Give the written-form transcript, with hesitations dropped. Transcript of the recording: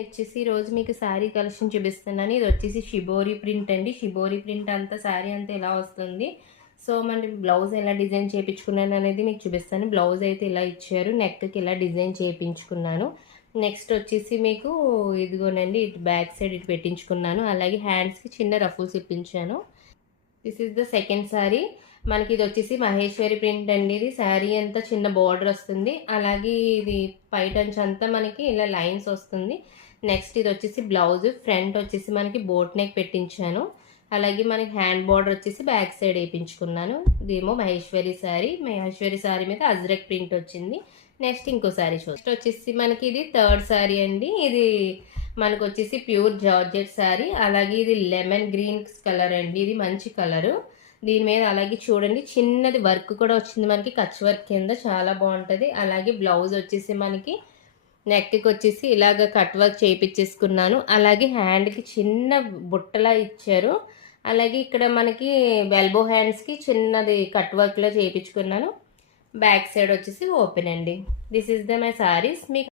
వచ్చేసి ఈరోజు మీకు శారీ కలెక్షన్ చూపిస్తున్నాను. ఇది వచ్చేసి షిబోరి ప్రింట్ అండి. షిబోరి ప్రింట్ అంతా శారీ అంతా ఇలా వస్తుంది. సో మన బ్లౌజ్ ఎలా డిజైన్ చేయించుకున్నాను అనేది మీకు చూపిస్తాను. బ్లౌజ్ అయితే ఇలా ఇచ్చారు, నెక్కి ఇలా డిజైన్ చేయించుకున్నాను. నెక్స్ట్ వచ్చేసి మీకు ఇదిగోనండి, ఇటు బ్యాక్ సైడ్ ఇటు పెట్టించుకున్నాను. అలాగే హ్యాండ్స్కి చిన్న రఫుల్స్ ఇప్పించాను. This is the second sari. మనకి ఇది వచ్చేసి మహేశ్వరి ప్రింట్ అండి. ఇది శారీ అంతా చిన్న బార్డర్ వస్తుంది. అలాగే ఇది పైటంచ్ అంతా మనకి ఇలా లైన్స్ వస్తుంది. నెక్స్ట్ ఇది వచ్చేసి బ్లౌజ్, ఫ్రంట్ వచ్చేసి మనకి బోట్ నెక్ పెట్టించాను. అలాగే మనకి హ్యాండ్ బార్డర్ వచ్చేసి బ్యాక్ సైడ్ వేయించుకున్నాను. ఇదేమో మహేశ్వరి శారీ. మహేశ్వరి శారీ మీద అజ్రక్ ప్రింట్ వచ్చింది. నెక్స్ట్ ఇంకో శారీ నెక్స్ట్ వచ్చేసి మనకి ఇది థర్డ్ శారీ అండి. ఇది మనకు వచ్చేసి ప్యూర్ జార్జెట్ శారీ. అలాగే ఇది లెమన్ గ్రీన్ కలర్ అండి. ఇది మంచి కలరు. దీని మీద అలాగే చూడండి చిన్నది వర్క్ కూడా వచ్చింది మనకి, కచ్ వర్క్ కింద, చాలా బాగుంటుంది. అలాగే బ్లౌజ్ వచ్చేసి మనకి నెక్కి వచ్చేసి ఇలాగ కట్ వర్క్ చేయించేసుకున్నాను. అలాగే హ్యాండ్కి చిన్న బుట్టలా ఇచ్చారు. అలాగే ఇక్కడ మనకి ఎల్బో హ్యాండ్స్కి చిన్నది కట్ వర్క్లో చేయించుకున్నాను. బ్యాక్ సైడ్ వచ్చేసి ఓపెన్ అండి. This is the my saris. మీకు